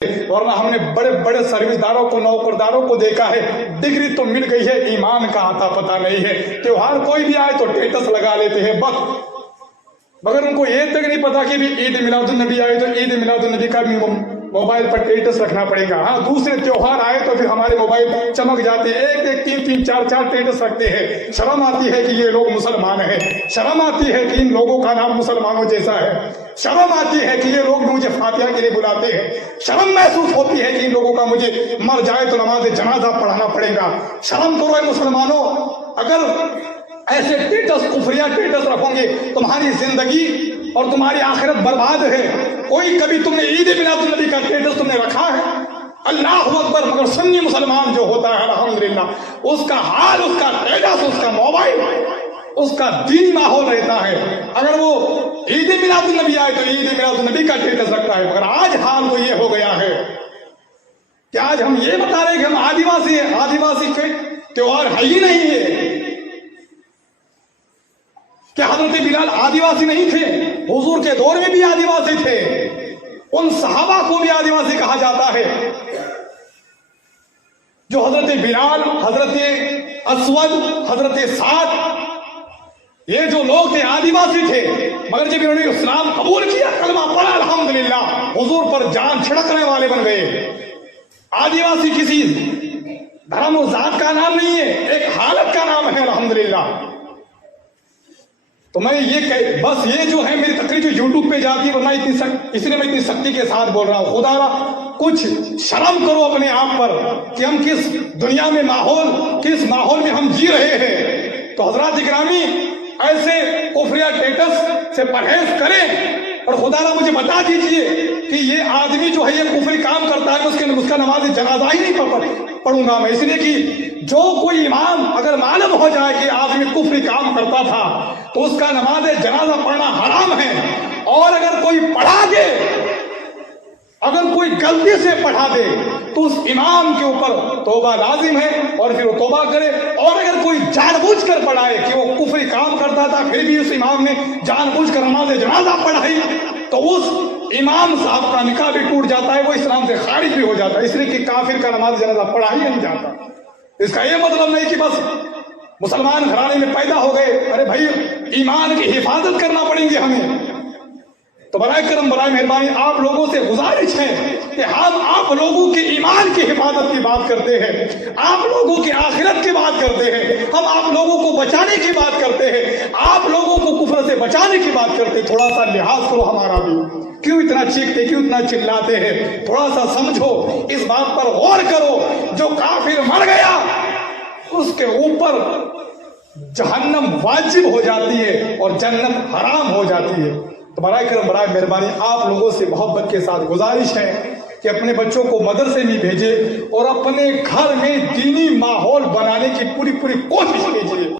वरना हमने बड़े बड़े सर्विसदारों को, नौकरदारों को देखा है, डिग्री तो मिल गई है, ईमान का आता पता नहीं है। त्योहार कोई भी आए तो स्टेटस लगा लेते हैं बस, मगर उनको ये तक नहीं पता कि भी ईद मिलादुन नबी आए तो ईद मिलादुन नबी का भी मोबाइल पर स्टेटस रखना पड़ेगा। हाँ, दूसरे त्योहार आए तो फिर हमारे मोबाइल चमक जाते हैं, एक तीन तीन चार चार स्टेटस रखते हैं। शर्म आती है कि ये लोग मुसलमान हैं, शर्म आती है कि इन लोगों का नाम मुसलमानों जैसा है, शर्म आती है कि ये लोग मुझे फातिहा के लिए बुलाते हैं, शर्म महसूस होती है कि इन लोगों का मुझे मर जाए तो नमाज जनाजा पढ़ाना पड़ेगा। शर्म करो मुसलमानों, अगर ऐसे स्टेटस, कुफरिया स्टेटस रखोगे तुम्हारी जिंदगी और तुम्हारी आखिरत बर्बाद है। कोई कभी तुमने ईद मिलादुन नबी का स्टेटस तुमने रखा है? अल्लाह अकबर। मगर सुन्नी मुसलमान जो होता है अल्हम्दुलिल्लाह, उसका हाल, उसका स्टेटस, उसका मोबाइल, उसका दीनी माहौल रहता है। अगर वो ईद मिलादुन नबी आए तो ईद मिलादुन नबी का स्टेटस रखता है। मगर आज हाल तो ये हो गया है कि आज हम ये बता रहे हैं कि हम आदिवासी हैं, आदिवासी के त्योहार है ही नहीं है। क्या हजरत बिलाल आदिवासी नहीं थे? हुजूर के दौर में भी आदिवासी थे, उन सहाबा को भी आदिवासी कहा जाता है। जो हजरत बिलाल, हजरत असवद, हजरत साद, ये जो लोग थे आदिवासी थे। मगर जब इन्होंने इस्लाम कबूल किया, कलमा पढ़ा, अल्हम्दुलिल्लाह, हुजूर पर जान छिड़कने वाले बन गए। आदिवासी किसी धर्म और जात का नाम नहीं है, एक हालत का नाम है अल्हम्दुलिल्लाह। तो मैं ये बस ये जो है मेरी तकरीर जो यूट्यूब पे जाती है, वरना इसलिए मैं इतनी सख्ती के साथ बोल रहा हूँ। खुदा कुछ शर्म करो अपने आप पर कि हम किस दुनिया में किस माहौल में हम जी रहे हैं। तो हजरात इकरामी, ऐसे कुफरिया स्टेटस से परहेज करें और खुदा मुझे बता दीजिए कि ये आदमी जो है ये कुफरी काम करता है, उसका नमाज जनाजा ही नहीं पढ़ूंगा मैं। इसलिए कि जो कोई इमाम अगर मालूम हो जाए कि आदमी कुफरी काम करता था तो उसका नमाज जनाजा पढ़ना हराम है। और अगर कोई पढ़ा दे, अगर कोई गलती से पढ़ा दे तो उस इमाम के ऊपर तौबा लाजिम है और फिर वो तौबा करे। और अगर कोई जानबूझकर पढ़ाए कि वो कुफरी काम करता था, फिर भी उस इमाम ने जानबूझकर नमाज जनाजा पढ़ाई, तो उस इमाम साहब का निकाह भी टूट जाता है, वो इस्लाम से खारिज भी हो जाता है। इसलिए कि काफिर का नमाज जनाजा पढ़ा ही नहीं जाता। इसका ये मतलब नहीं कि बस मुसलमान घराने में पैदा हो गए, अरे भाई ईमान की हिफाजत करना पड़ेगी हमें। तो बराए करम, बराए मेहरबानी, आप लोगों से गुजारिश है कि हम आप लोगों के ईमान की हिफाजत की बात करते हैं, आप लोगों की आखिरत की बात करते हैं, हम आप लोगों को बचाने की बात करते हैं, आप लोगों को कुफर से बचाने की बात करते हैं। थोड़ा सा लिहाज करो हमारा भी, क्यों इतना चीखते, क्यों इतना चिल्लाते हैं? थोड़ा सा समझो, इस बात पर गौर करो। जो काफिर मर गया उसके ऊपर जहन्नम वाजिब हो जाती है और जन्नत हराम हो जाती है। तो बराए करम, बराए मेहरबानी, आप लोगों से मोहब्बत के साथ गुजारिश है कि अपने बच्चों को मदरसे में भेजें और अपने घर में दीनी माहौल बनाने की पूरी कोशिश कीजिए।